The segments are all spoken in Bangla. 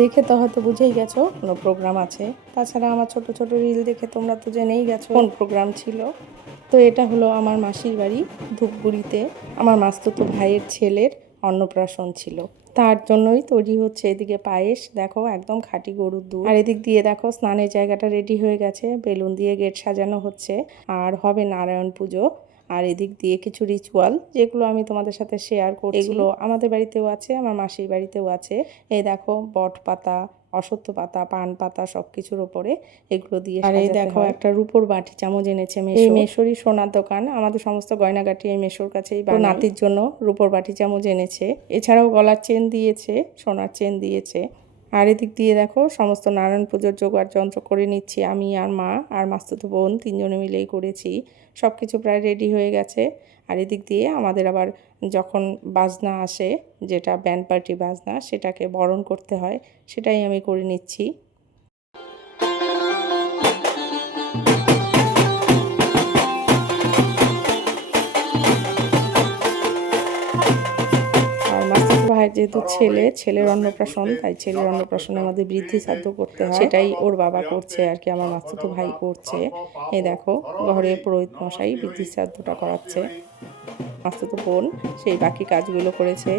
দেখে তো হয়তো বুঝেই গেছো কোনো প্রোগ্রাম আছে। তাছাড়া আমার ছোট ছোট রিল দেখে তোমরা তো জেনেই গেছো কোন প্রোগ্রাম ছিল। তো এটা হলো আমার মাসির বাড়ি ধূপগুড়িতে। আমার মাস্তুতো ভাইয়ের ছেলের অন্নপ্রাশন ছিল, তার জন্যই তৈরি হচ্ছে এদিকে পায়েস। দেখো একদম খাঁটি গরুর দুধ। আর এদিক দিয়ে দেখো স্নানের জায়গাটা রেডি হয়ে গেছে, বেলুন দিয়ে গেট সাজানো হচ্ছে, আর হবে নারায়ণ পুজো। আর এদিক দিয়ে কিছু রিচুয়াল যেগুলো আমি তোমাদের সাথে শেয়ার করছি, এগুলো আমাদের বাড়িতেও আছে, আমার মাসির বাড়িতেও আছে। এই দেখো বট পাতা, অশ্বত্থ পাতা, পান পাতা সবকিছুর ওপরে এগুলো দিয়ে। আর এই দেখো একটা রূপোর বাটি চামচ এনেছে মেশো। এই মেশোরই সোনার দোকান, আমাদের সমস্ত গয়নাগাটি এই মেশোর কাছেই বানায়। নাতির জন্য রূপোর বাটি চামচ এনেছে, এছাড়াও গলার চেন দিয়েছে, সোনার চেন দিয়েছে। আর এদিক দিয়ে দেখো সমস্ত নারায়ণ পুজোর জোগাড় যন্ত্র করে নিচ্ছি আমি আর মা আর মাস্তুতো বোন, তিনজনে মিলেই করেছি। সব কিছু প্রায় রেডি হয়ে গেছে। আর এদিক দিয়ে আমাদের আবার যখন বাজনা আসে, যেটা ব্যান্ড পার্টি বাজনা, সেটাকে বরণ করতে হয়, সেটাই আমি করে নিচ্ছি। ভাইয়ের যেহেতু ছেলের অন্নপ্রাশন, তাই ছেলের অন্নপ্রাশনে আমাদের বৃদ্ধি শ্রাদ্ধ করতে হয়, সেটাই ওর বাবা করছে আর কি, আমার মাস্তুতো ভাই করছে। এই দেখো ঘরে পুরোহিত মশাই বৃদ্ধি শ্রাদ্ধটা করাচ্ছে, মাস্তুতো বোন সেই বাকি কাজগুলো করেছে।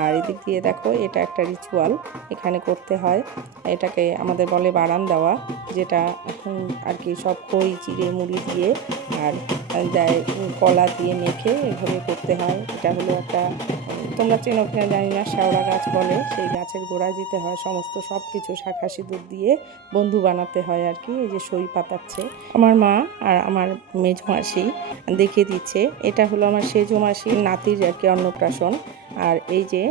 আর এদিক দিয়ে দেখো এটা একটা রিচুয়াল এখানে করতে হয়, এটাকে আমাদের বলে বারান দেওয়া, যেটা আর কি সব খই চিড়ে মুড়ি দিয়ে আর দেয় কলা দিয়ে মেখে এভাবে করতে হয়। এটা হলো একটা, তোমরা চেনো কিনা জানি না, শ্যাওড়া গাছ বলে, সেই গাছের গোড়ায় দিতে হয় সমস্ত সব কিছু, শাঁখা সিঁদুর দিয়ে বন্ধু বানাতে হয় আর কি। এই যে সই পাতাচ্ছে আমার মা আর আমার মেজ মাসি দেখিয়ে দিচ্ছে। এটা হলো আমার সেজ মাসির নাতির আর কি অন্নপ্রাশন, আর এই যে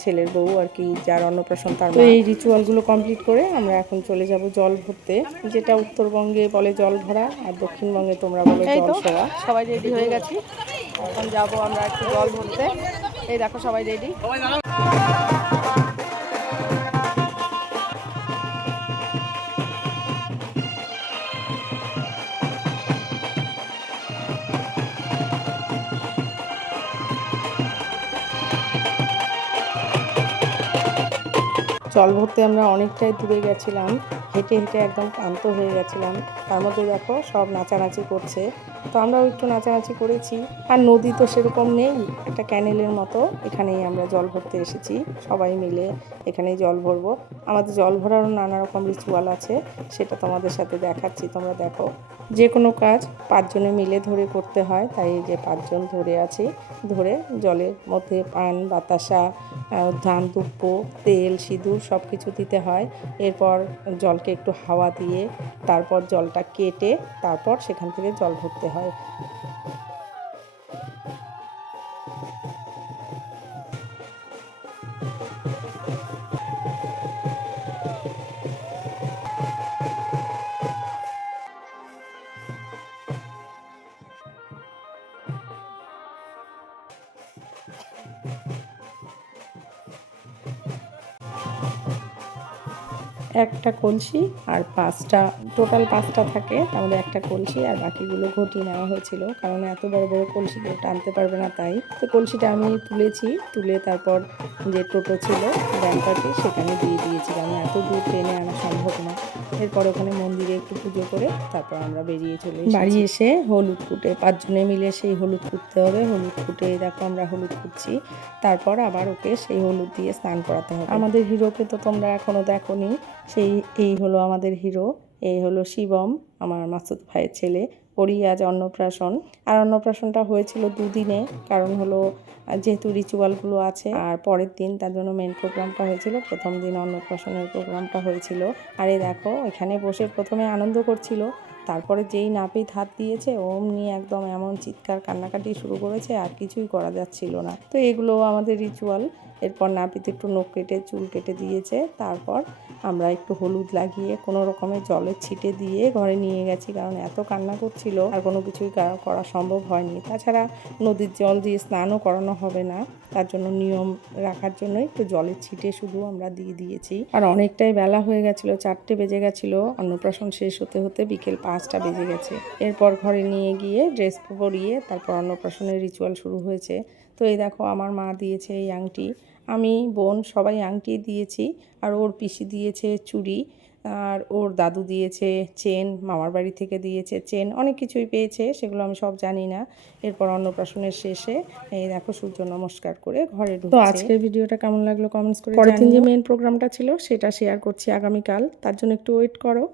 ছেলের বউ আর কি যার অন্নপ্রাশন তার। এই রিচুয়ালগুলো কমপ্লিট করে আমরা এখন চলে যাব জল ভরতে, যেটা উত্তরবঙ্গে বলে জল ভরা আর দক্ষিণবঙ্গে তোমরা বলো জল শোয়া। সবাই রেডি হয়ে গেছি, এখন যাবো আমরা একটু জল ভরতে। এই দেখো সবাই রেডি। জল ভরতে আমরা অনেকটাই দূরে গেছিলাম, হেঁটে হেঁটে একদম ক্লান্ত হয়ে গেছিলাম। তার মধ্যে দেখো সব নাচানাচি করছে, তো আমরাও একটু নাচানাচি করেছি। আর নদী তো সেরকম নেই, একটা ক্যানেলের মতো, এখানেই আমরা জল ভরতে এসেছি সবাই মিলে, এখানেই জল ভরবো। আমাদের জল ভরারও নানা রকম রিচুয়াল আছে, সেটা তোমাদের সাথে দেখাচ্ছি, তোমরা দেখো। যে কোনো কাজ 5 জনে মিলে ধরে করতে হয়, তাই এই যে 5 জন ধরে আছি, ধরে জলের মধ্যে পান বাতাসা ধান দুব্ব তেল সিঁদুর সব কিছু দিতে হয়। এরপর জলকে একটু হাওয়া দিয়ে তারপর জলটা কেটে তারপর সেখান থেকে জল ভরতে হয়। একটা কলসি আর 5টা, টোটাল 5টা থাকে, তাহলে একটা কলসি আর বাকিগুলো ঘটি নেওয়া হয়েছিল, কারণ এত বড় বড় কলসি কেউ টানতে পারবে না, তাই তো কলসিটা আমি তুলেছি, তুলে তারপর যে টোটো ছিল ব্যাংকটি সেখানে দিয়ে দিয়েছি, কারণ এত দূর ট্রেনে আনা সম্ভব না। এরপর ওখানে মন্দিরে একটু পুজো করে তারপর আমরা বেরিয়ে চলে এসেছি। বাড়ি এসে হলুদ কুটে 5 জনে মিলে সেই হলুদ কুটতে হবে, হলুদ কুটে দেখো আমরা হলুদ কুটছি, তারপর আবার ওকে সেই হলুদ দিয়ে স্নান করাতে হবে। আমাদের হিরোকে তো তোমরা এখনো দেখোনি, এই হলো আমাদের হিরো, এই হলো শিবম, আমার মাসুদ ভাইয়ের ছেলে, ওরই আজ অন্নপ্রাশন। আর অন্নপ্রাশনটা হয়েছিল 2 দিনে, কারণ হলো যেহেতু রিচুয়ালগুলো আছে, আর পরের দিন তার জন্য মেন প্রোগ্রামটা হয়েছিল, প্রথম দিন অন্নপ্রাশনের প্রোগ্রামটা হয়েছিল। আর এই দেখো এখানে বসে প্রথমে আনন্দ করছিল, তারপরে যেই নাপিত হাত দিয়েছে অমনি একদম এমন চিৎকার কান্নাকাটি শুরু করেছে, আর কিছুই করা যাচ্ছিল না। তো এগুলো আমাদের রিচুয়াল। এরপর নাপিত একটু নখ কেটে চুল কেটে দিয়েছে, তারপর আমরা একটু হলুদ লাগিয়ে কোনো রকমের জলের ছিটে দিয়ে ঘরে নিয়ে গেছি, কারণ এত কান্না করছিল আর কোনো কিছুই করা সম্ভব হয়নি। তাছাড়া নদীর জল দিয়ে স্নানও করানো হবে না, তার জন্য নিয়ম রাখার জন্য একটু জলের ছিটে শুধু আমরা দিয়ে দিয়েছি। আর অনেকটাই বেলা হয়ে গেছিলো, 4টে বেজে গেছিলো, অন্নপ্রাশন শেষ হতে হতে বিকেল 5টা বেজে গেছে। এরপর ঘরে নিয়ে গিয়ে ড্রেস পরিয়ে তারপর অন্নপ্রাশনের রিচুয়াল শুরু হয়েছে। তো এই দেখো আমার মা দিয়েছে এই আংটি, আমি বোন সবাই আংটি দিয়েছি, আর ওর পিসি দিয়েছে চুড়ি, আর ওর দাদু দিয়েছে চেন, মামার বাড়ি থেকে দিয়েছে চেন, অনেক কিছুই পেয়েছে, সেগুলো আমি সব জানি না। এরপর অন্নপ্রাশনের শেষে এই দেখো সূর্য নমস্কার করে ঘরে ঢুকছে। তো আজকের ভিডিওটা কেমন লাগলো কমেন্টস করে জানিও। পরের দিন যে মেন প্রোগ্রামটা ছিল সেটা শেয়ার করছি আগামীকাল, তার জন্য একটু ওয়েট করো।